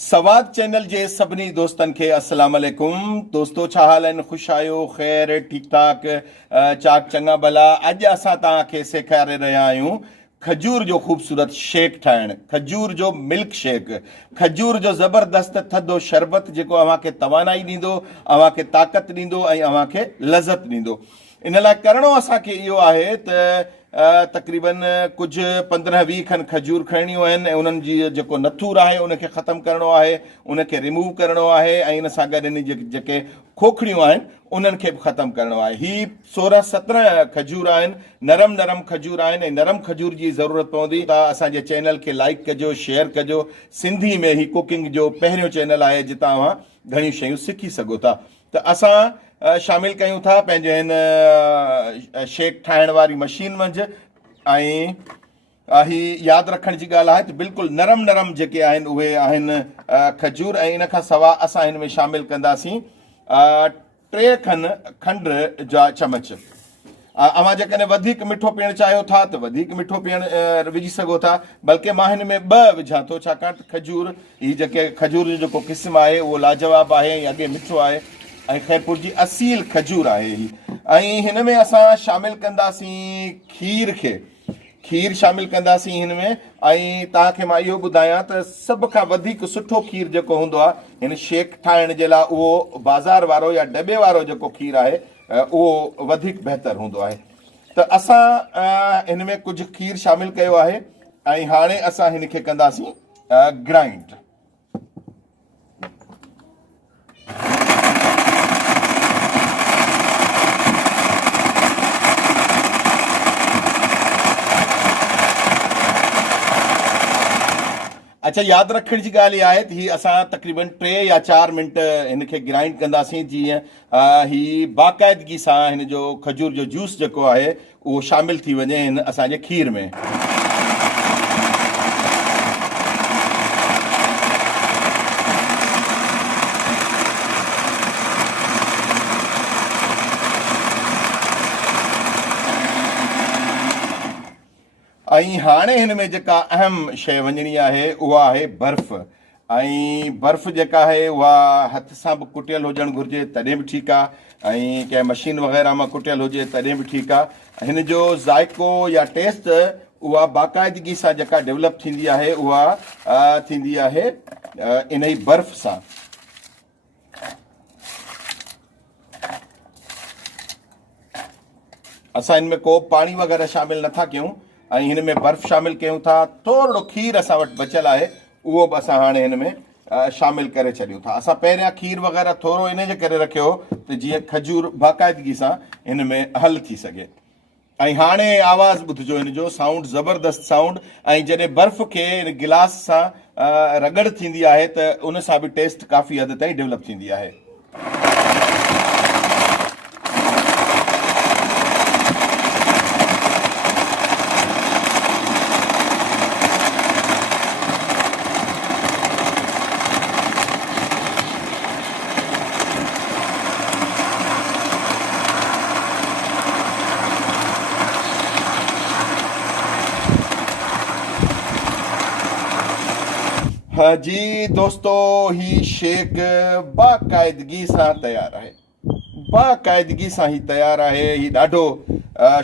सवाद चैनल जे सभिनी दोस्तन खे अस्सलाम वालेकुम। दोस्तो छा हाल आहिनि? ख़ुशि आहियो? ख़ैर ठीक ठाक चाक चङा भला। अॼु असां तव्हांखे सेखारे रहिया आहियूं खजूर जो ख़ूबसूरत शेक ठाहिणु, खजूर जो मिल्क शेक, खजूर जो ज़बरदस्त थधो शरबत जेको अव्हांखे तवानाई ॾींदो, अव्हांखे ताक़त ॾींदो ऐं अव्हांखे लज़त ॾींदो। इन लाइ करिणो असांखे इहो आहे त तक़रीबन कुझु 15-20 खनि खजूर खणणियूं आहिनि ऐं उन्हनि जी जेको नथूर आहे उनखे ख़तमु करिणो आहे, उनखे रिमूव करिणो आहे ऐं इन सां गॾु इन जेके खोखड़ियूं आहिनि उन्हनि खे बि ख़तमु करिणो आहे। ही 16-17 खजूर आहिनि, नरम नरम खजूर आहिनि ऐं नरम खजूर जी ज़रूरत पवंदी। तव्हां असांजे चैनल खे लाइक कजो, शेयर कजो। सिंधी में ही कुकिंग जो पहिरियों चैनल आहे जितां तव्हां घणियूं शयूं सिखी सघो था। त असां शामिल कयूं था पंहिंजे हिन शेक ठाहिण वारी मशीन मंझि। ऐं ही यादि रखण जी ॻाल्हि आहे त बिल्कुलु नरम नरम जेके आहिनि उहे आहिनि खजूर। ऐं इन खां सवाइ असां हिन में शामिल कंदासीं 3 खनि खंड जा चमच। अव्हां जेकॾहिं वधीक मिठो पीअणु चाहियो था त वधीक मिठो पीअणु विझी सघो था, बल्कि मां हिन में 2 विझां थो, छाकाणि त खजूर ही जेके खजूर जो जेको क़िस्म आहे उहो लाजवाब आहे ऐं अॻे मिठो आहे ऐं ख़ैरपुर जी असील खजूर आहे ही। ऐं हिन में असां शामिल कंदासीं खीर शामिल कंदासीं हिन में। ऐं तव्हांखे मां इहो ॿुधायां त सभ खां वधीक सुठो खीर जेको हूंदो आहे हिन शेक ठाहिण जे लाइ उहो बाज़ार वारो या डॿे वारो जेको खीर आहे उहो वधीक बहितर हूंदो आहे। त असां हिन में कुझु खीर शामिल कयो आहे ऐं हाणे असां हिन खे कंदासीं ग्राइंड। अच्छा, यादि रखण जी ॻाल्हि इहा आहे त ही असां तक़रीबन 3 या 4 मिंट हिन खे ग्राइंड कंदासीं, जीअं ही बाक़ाइदगी सां हिन जो खजूर जो जूस जेको आहे उहो शामिल थी वञे हिन असांजे खीर में। ऐं हाणे हिन में जेका अहम शइ वञणी आहे उहा आहे बर्फ़। ऐं बर्फ़ जेका आहे उहा हथ सां बि कुटियल हुजणु घुरिजे तॾहिं बि ठीकु आहे, ऐं कंहिं मशीन वग़ैरह मां कुटियल हुजे तॾहिं बि ठीकु आहे। हिन जो ज़ाइको या टेस्ट उहा बाक़ाइदगी सां जेका डेवलप थींदी आहे उहा थींदी आहे इन ई बर्फ़ सां। असां हिन में को पाणी वग़ैरह शामिल नथा कयूं ऐं हिन में बर्फ़ शामिल कयूं था। थोरो खीर असां वटि बचियल आहे उहो बि असां हाणे हिन में शामिल करे छॾियूं था। असां पहिरियां खीर वग़ैरह थोरो इन जे करे रखियो त जीअं खजूर बाक़ाइदगी सां हिन में हल थी सघे। ऐं हाणे आवाज़ ॿुधिजो, हिन जो साउंड ज़बरदस्त साउंड। ऐं जॾहिं बर्फ़ खे हिन गिलास सां रगड़ थींदी आहे त उन सां बि टेस्ट काफ़ी हद ताईं डेवलप थींदी आहे। जी दोस्तो, ही शेक बाक़ाइदगी सां तयारु आहे, बाक़ाइदगी सां ही तयारु आहे। ही ॾाढो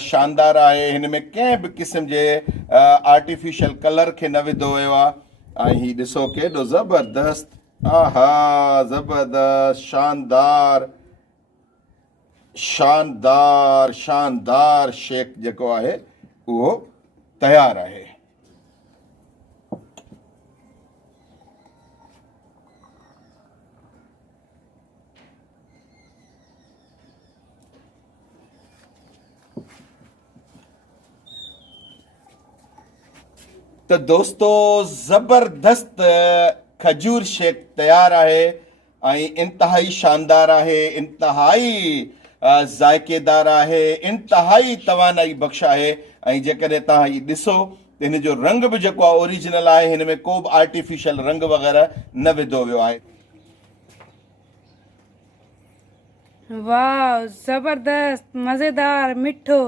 शानदार आहे। हिन में कंहिं बि क़िस्म जे आर्टिफिशियल कलर खे न विधो वियो आहे। ऐं ही ॾिसो केॾो ज़बरदस्त, आहा ज़बरदस्त, शानदार शानदार शानदार शेक जेको आहे उहो तयारु आहे। त दोस्तो, ज़बरदस्त खजूर शेक तयारु आहे ऐं इंतिहाई शानदार आहे, इंतिहाई ज़ाइकेदार आहे, इंतिहाई तवानाई बख़्श आहे। ऐं जेकॾहिं तव्हां हीउ ॾिसो त हिन जो रंग बि जेको आहे ओरिजिनल आहे, हिन में को बि आर्टिफिशियल रंग वग़ैरह न विधो वियो आहे। वाह, ज़बरदस्त, मज़ेदार, मिठो।